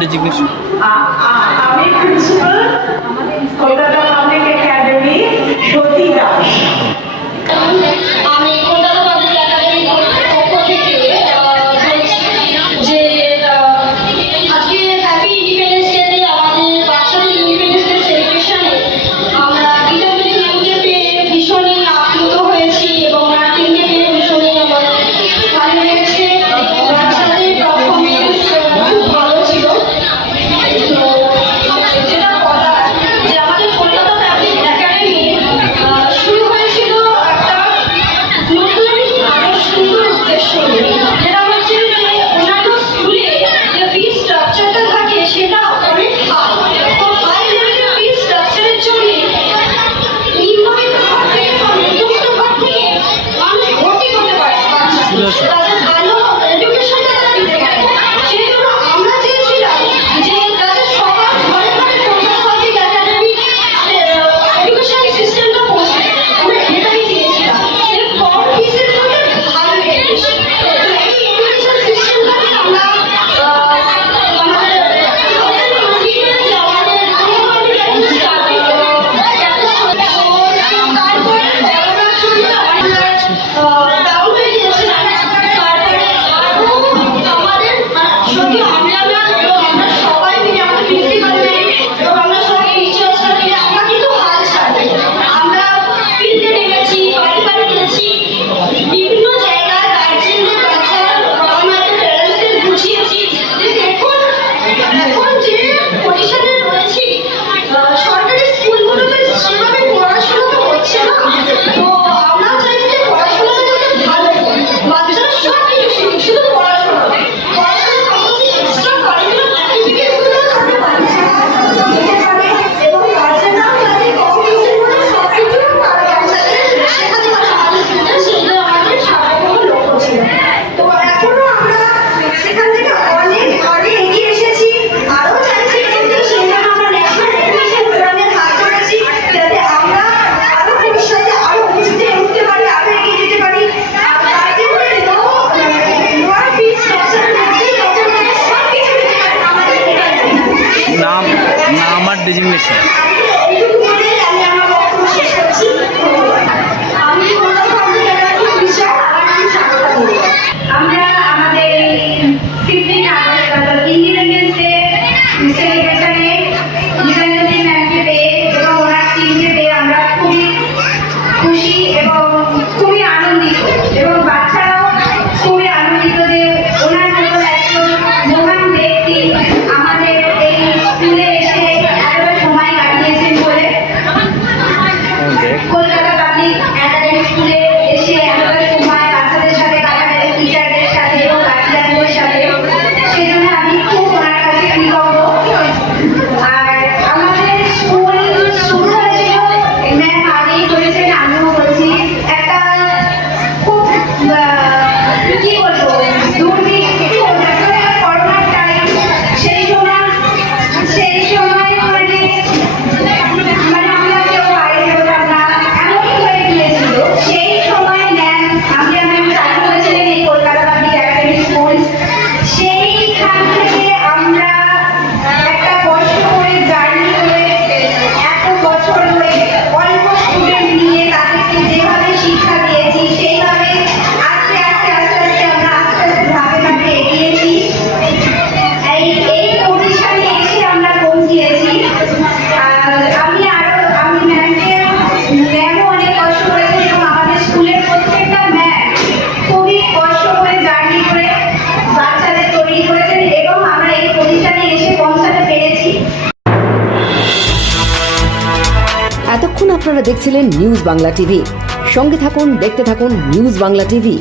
Designation? আমি principal Kolkata public academy সতী দাস। আমি Kolkata public একাডেমির পক্ষ থেকে বলছি যে আজকে হ্যাপি ইন্ডিপেন্ডেন্স ডেতে আমাদের বাচ্চাদের ইন্ডিপেন্ডেন্স ডে সেলিব্রেশনে আমরা গীতাঞ্জলি ম্যামকে পেয়ে ভীষণই আপ্লুত হয়েছি এবং ওনার টিমকে পেয়ে ভীষণই আমার ভালো লেগেছে। বাচ্চাদের পারফরমেন্স খুব ভালো ছিল। যেটা বলার যে আমাদের কলকাতা পাবলিক একাডেমি শুরু হয়েছিল একটা নতুন আরো সুন্দর উদ্দেশ্য নিয়ে। যেটা হচ্ছে যে অন্যান্য স্কুলে যে ফি স্ট্রাকচারটা থাকে সেটা অনেক হাই, তো হাই লেভেলের ফি স্ট্রাকচারের জন্য নিম্নবিত্ত ঘর থেকে বা মধ্যবিত্ত ঘর থেকে মানুষ ভর্তি করতে পারে বাচ্চা, তাদের ভালো এডুকেশনটা তারা দিতে পারে। সেই জন্য আমরা চেয়েছিলাম যে তাদের সবার ঘরে ঘরে কলকাতা পাবলিক একাডেমি এডুকেশন সিস্টেমটা পৌঁছে, আমরা এটাই চেয়েছিলাম। এর কম ফিসের মধ্যে ভালো এডুকেশন, এই এডুকেশন সিস্টেমটাকে আমরা আমাদের যে আমাদের কলকাতা পাবলিক একাডেমি তারপরে করোনার জন্য আমরা ডাউন হয়ে গিয়েছিলাম। তারপরে আমাদের সত্যি আমরা সবাই মিলে আমাদের প্রিন্সিপাল ম্যাম এবং আমরা সবাই টিচার্সরা মিলে আমরা কিন্তু হাল ছাড়ি। আমরা ফিল্ডে নেমেছি, বাড়ি বাড়ি গেছি, বিভিন্ন জায়গায় গার্জেনদের বাচ্চারা বাবা মায়ের প্যারেন্টসদের বুঝিয়েছি যে দেখুন এখন যে পজিশনে রয়েছি সরকারি স্কুলগুলোতে সেভাবে পড়াশোনা তো হচ্ছে না, তো আমরা চাইছি যে পড়াশোনাটা যাতে ভালো হয়, বাচ্চারা সব কিছু শিখুক, শুধু পড়াশোনা পড়াশোনার পাশাপাশি এক্সট্রা কারিকুলার অ্যাক্টিভিটিসগুলো যাতে বাচ্চারা নিতে পারে এবং গার্জেনরাও যাতে কম ফিসের মধ্যে সব কিছু তারা বাচ্চাদের শেখাতে পারে আমাদের স্কুলে, সেগুলো আমাদের সার্বভৌম লক্ষ্য ছিল। তো এখনো আমরা সেখান থেকে অনেক অনেক এগিয়ে এসেছি, আরও চাইছি যে সেই জন্য আমরা ন্যাশনাল এডুকেশন ফোরামের হাত ধরেছি যাতে আমরা আরও ভবিষ্যতে আরও উঁচুতে উঠতে পারি, আরও এগিয়ে যেতে পারি। আর তার জন্য লোয়ার ফিস স্ট্রাকচারের মধ্যেই যাতে আমরা সব কিছু দিতে পারি আমাদের নাম নাম আর ডেজিগনেশন? এইটুকু বলেই আমি আমার বক্তব্য শেষ করছি। আমি কলকাতা পাবলিক একাডেমির টিচার, আমার নাম স্বাগতা বড়ুয়া। আমরা আমাদের 15 আগস্ট অর্থাৎ ইন্ডিপেন্ডেন্স ডে সেলিব্রেশনে গীতাঞ্জলি ম্যামকে পেয়ে এবং ওনার টিমকে পেয়ে আমরা খুবই খুশি এবং খুবই আনন্দিত, এবং বাচ্চারাও খুবই আনন্দিত যে ওনার মতো একজন মহান ব্যক্তি আমাদের এই স্কুলে এসে এতটা সময় কাটিয়েছেন বলে। কলকাতা পাবলিক একাডেমি স্কুলে এসে এতটা সময় বাচ্চাদের সাথে কাটাতে, টিচারদের সাথে এবং গার্জিয়ানদের সাথে, সেই জন্য আমি খুব ওনার কাছে কৃতজ্ঞ। আর আমাদের স্কুল শুরু হয়েছিল, ম্যাম আগেই করেছেন, আমিও বলছি, একটা খুব কি বলবো দুর্ভিক্ষ করোনার টাইম, সেই সময় মানে আমরা কেউ বাইরে বেরোতাম না, এমনই হয়ে গিয়েছিল। সেই সময় ম্যাম ম্যাম চালু করেছিলেন এই কলকাতা পাবলিক একাডেমি স্কুল। সেইখান থেকে আমরা একটা কষ্ট করে জার্নি করে এত বছর ধরে অল্প স্টুডেন্ট নিয়ে তাদেরকে যেভাবে শিক্ষা দিয়েছি সেইভাবে আস্তে আস্তে আমরা ধাপে ধাপে এগিয়েছি। এই পজিশনে এসে আমরা পৌঁছিয়েছি। আমি ম্যামও অনেক কষ্ট করেছেন এবং আমাদের স্কুলের প্রত্যেকটা ম্যাম খুবই কষ্ট করে জার্নি করে বাচ্চাদের তৈরি করেছেন এবং আমরা এই পজিশনে এসে পৌঁছাতে পেরেছি। এতক্ষণ আপনারা দেখছিলেন নিউজ বাংলা টিভি। সঙ্গে থাকুন, দেখতে থাকুন নিউজ বাংলা টিভি।